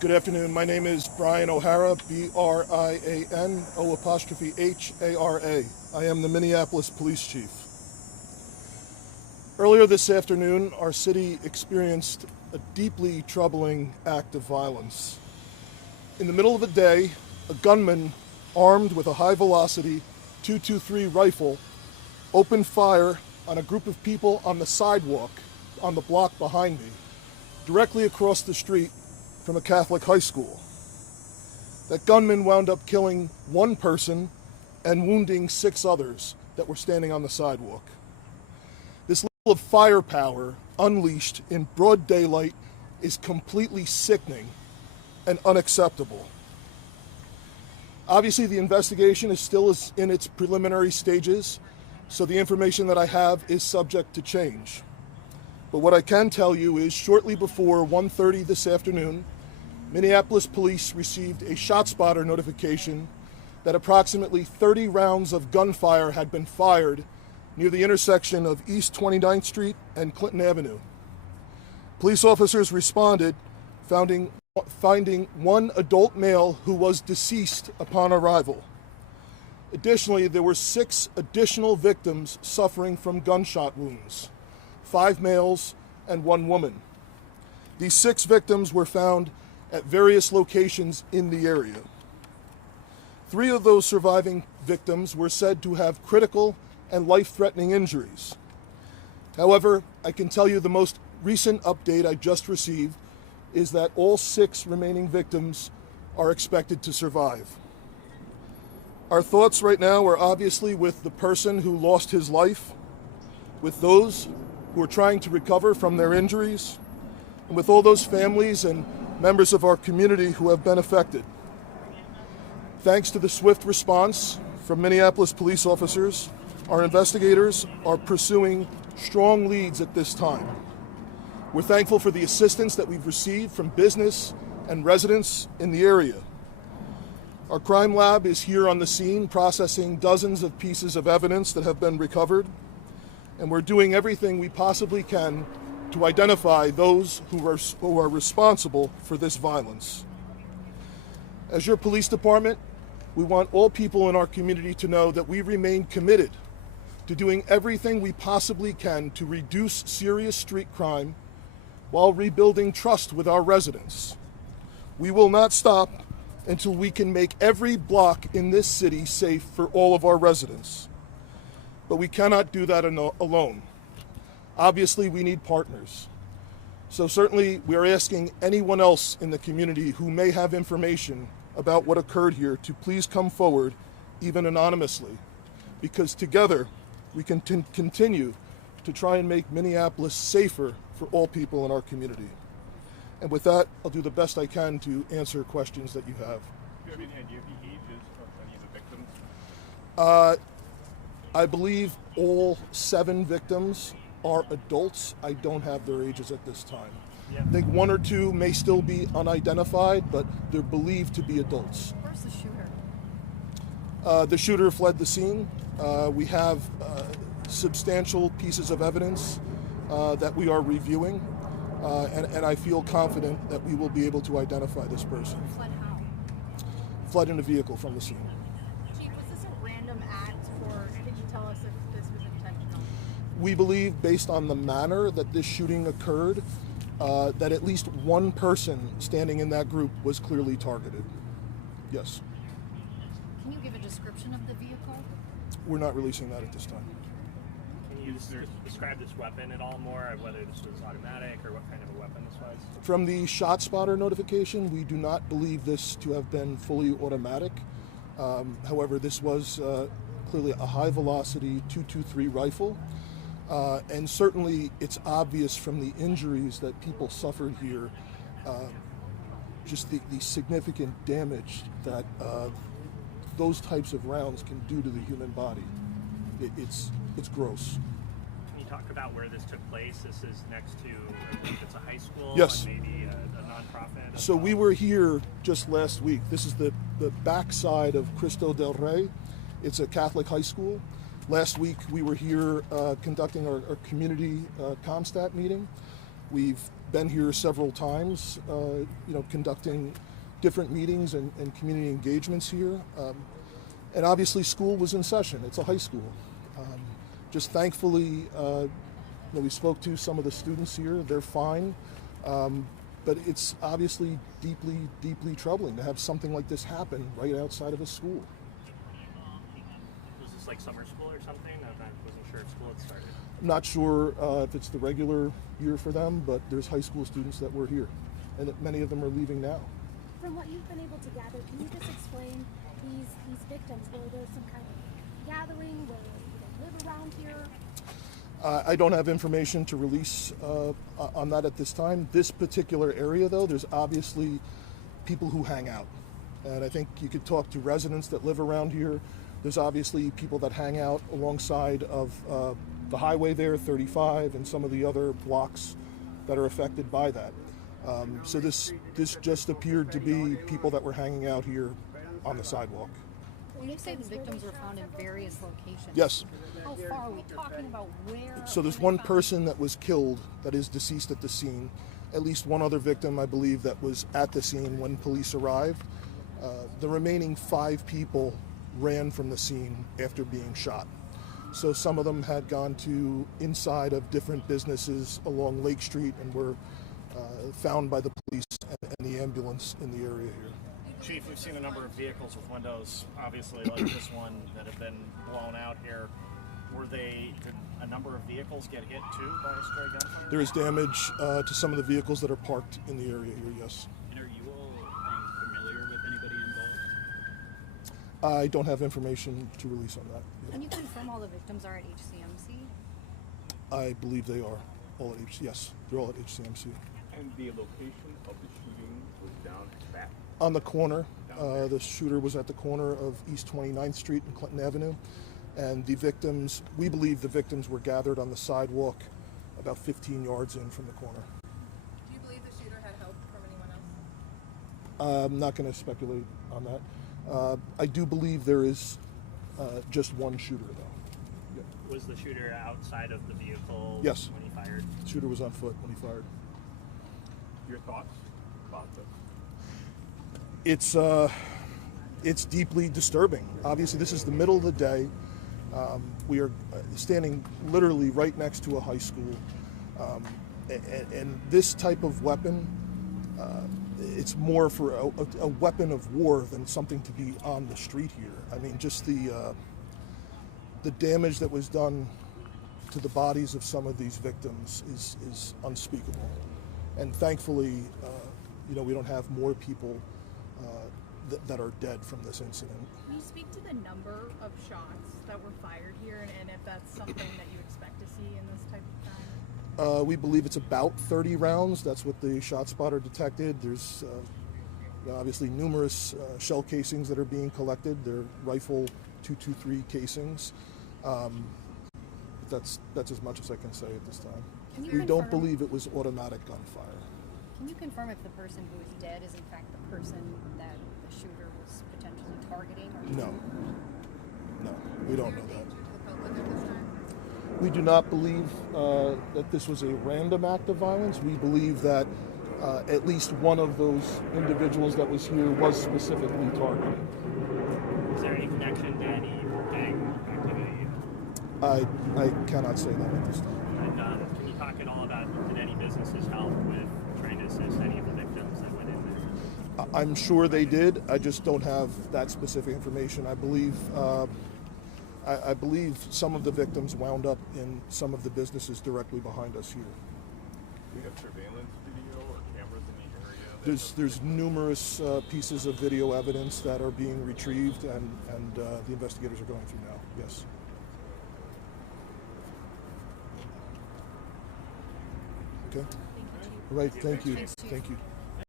Good afternoon. My name is Brian O'Hara, B-R-I-A-N-O''H-A-R-A. I am the Minneapolis Police Chief. Earlier this afternoon, our city experienced a deeply troubling act of violence. In the middle of the day, a gunman armed with a high-velocity .223 rifle opened fire on a group of people on the sidewalk on the block behind me, directly across the street from a Catholic high school. That gunman wound up killing one person and wounding 6 others that were standing on the sidewalk. This level of firepower unleashed in broad daylight is completely sickening and unacceptable. Obviously, the investigation is still in its preliminary stages, so the information that I have is subject to change. But what I can tell you is shortly before 1:30 this afternoon, Minneapolis police received a ShotSpotter notification that approximately 30 rounds of gunfire had been fired near the intersection of East 29th Street and Clinton Avenue. Police officers responded, finding one adult male who was deceased upon arrival. Additionally, there were 6 additional victims suffering from gunshot wounds, 5 males and 1 woman. These 6 victims were found at various locations in the area. 3 of those surviving victims were said to have critical and life-threatening injuries. However, I can tell you the most recent update I just received is that all 6 remaining victims are expected to survive. Our thoughts right now are obviously with the person who lost his life, with those who are trying to recover from their injuries, and with all those families and members of our community who have been affected. Thanks to the swift response from Minneapolis police officers, our investigators are pursuing strong leads at this time. We're thankful for the assistance that we've received from business and residents in the area. Our crime lab is here on the scene processing dozens of pieces of evidence that have been recovered, and we're doing everything we possibly can to identify those who are responsible for this violence. As your police department, we want all people in our community to know that we remain committed to doing everything we possibly can to reduce serious street crime while rebuilding trust with our residents. We will not stop until we can make every block in this city safe for all of our residents. But we cannot do that alone. Obviously, we need partners. So certainly, we are asking anyone else in the community who may have information about what occurred here to please come forward, even anonymously, because together we can continue to try and make Minneapolis safer for all people in our community. And with that, I'll do the best I can to answer questions that you have. Do you have any idea of the ages of any of the victims? I believe all 7 victims are adults. I don't have their ages at this time. Yeah. I think 1 or 2 may still be unidentified, but they're believed to be adults. Where's the shooter? The shooter fled the scene. We have substantial pieces of evidence that we are reviewing, and I feel confident that we will be able to identify this person. Fled how? Fled in a vehicle from the scene. Chief, was this a random act, or could you tell us if this was intentional? We believe, based on the manner that this shooting occurred, that at least one person standing in that group was clearly targeted. Yes. Can you give a description of the vehicle? We're not releasing that at this time. Can you describe this weapon at all more, whether this was automatic or what kind of a weapon this was? From the ShotSpotter notification, we do not believe this to have been fully automatic. However, this was clearly a high-velocity .223 rifle. And certainly it's obvious from the injuries that people suffered here, just the significant damage that those types of rounds can do to the human body. It's gross. Can you talk about where this took place? This is next to, I believe it's a high school, yes, and maybe a nonprofit. So we were here just last week. This is the backside of Cristo del Rey. It's a Catholic high school. Last week we were here conducting our community ComStat meeting. We've been here several times, conducting different meetings and community engagements here. And obviously school was in session. It's a high school. Just thankfully, we spoke to some of the students here. They're fine. But it's obviously deeply, deeply troubling to have something like this happen right outside of a school. Was this like summer school or something? I wasn't sure if school had started. I'm not sure if it's the regular year for them, but there's high school students that were here, and that many of them are leaving now. From what you've been able to gather, can you just explain these victims? Were there some kind of gathering where they live around here? I don't have information to release on that at this time. This particular area, though, there's obviously people who hang out. And I think you could talk to residents that live around here. There's obviously people that hang out alongside of the highway there, 35, and some of the other blocks that are affected by that. So this just appeared to be people that were hanging out here on the sidewalk. When you say the victims were found in various locations, Yes. how far are we talking about? Where? So there's one person that was killed that is deceased at the scene. At least one other victim, I believe, that was at the scene when police arrived. The remaining 5 people ran from the scene after being shot. So some of them had gone to inside of different businesses along Lake Street and were found by the police and the ambulance in the area here. Chief, we've seen a number of vehicles with windows, obviously like this one, that have been blown out here. Did a number of vehicles get hit too by a stray gunfire? There is damage to some of the vehicles that are parked in the area here, yes. And are you all familiar with anybody involved? I don't have information to release on that. Can you confirm all the victims are at HCMC? I believe they are all at HCMC. Yes, they're all at HCMC. And the location of the shooting was down back. On the corner, the shooter was at the corner of East 29th Street and Clinton Avenue. And the victims, we believe the victims were gathered on the sidewalk about 15 yards in from the corner. Do you believe the shooter had help from anyone else? I'm not going to speculate on that. I do believe there is just one shooter, though. Yeah. Was the shooter outside of the vehicle Yes. when he fired? The shooter was on foot when he fired. Your thoughts about this? It's deeply disturbing. Obviously, this is the middle of the day. We are standing literally right next to a high school. And this type of weapon, it's more for a weapon of war than something to be on the street here. I mean, just the damage that was done to the bodies of some of these victims is unspeakable. And thankfully, we don't have more people that are dead from this incident. Can you speak to the number of shots that were fired here, and if that's something that you expect to see in this type of crime? We believe it's about 30 rounds. That's what the shot spotter detected. There's obviously numerous shell casings that are being collected. They're rifle .223 casings. That's as much as I can say at this time. Can you We don't confirm- believe it was automatic gunfire. Can you confirm if the person who is dead is in fact the person that the shooter was potentially targeting? Or No, we don't know Is there that. danger to the public at this time? We do not believe that this was a random act of violence. We believe that at least one of those individuals that was here was specifically targeted. Is there any connection to any gang activity? I cannot say that at this time. And can you talk at all about, did any businesses help with trying to assist any of the victims that went in there? I'm sure they did. I just don't have that specific information. I believe some of the victims wound up in some of the businesses directly behind us here. Do you have surveillance video or cameras in the area? There's numerous pieces of video evidence that are being retrieved, and the investigators are going through now. Yes. Okay. Right. Thank you. Thank you.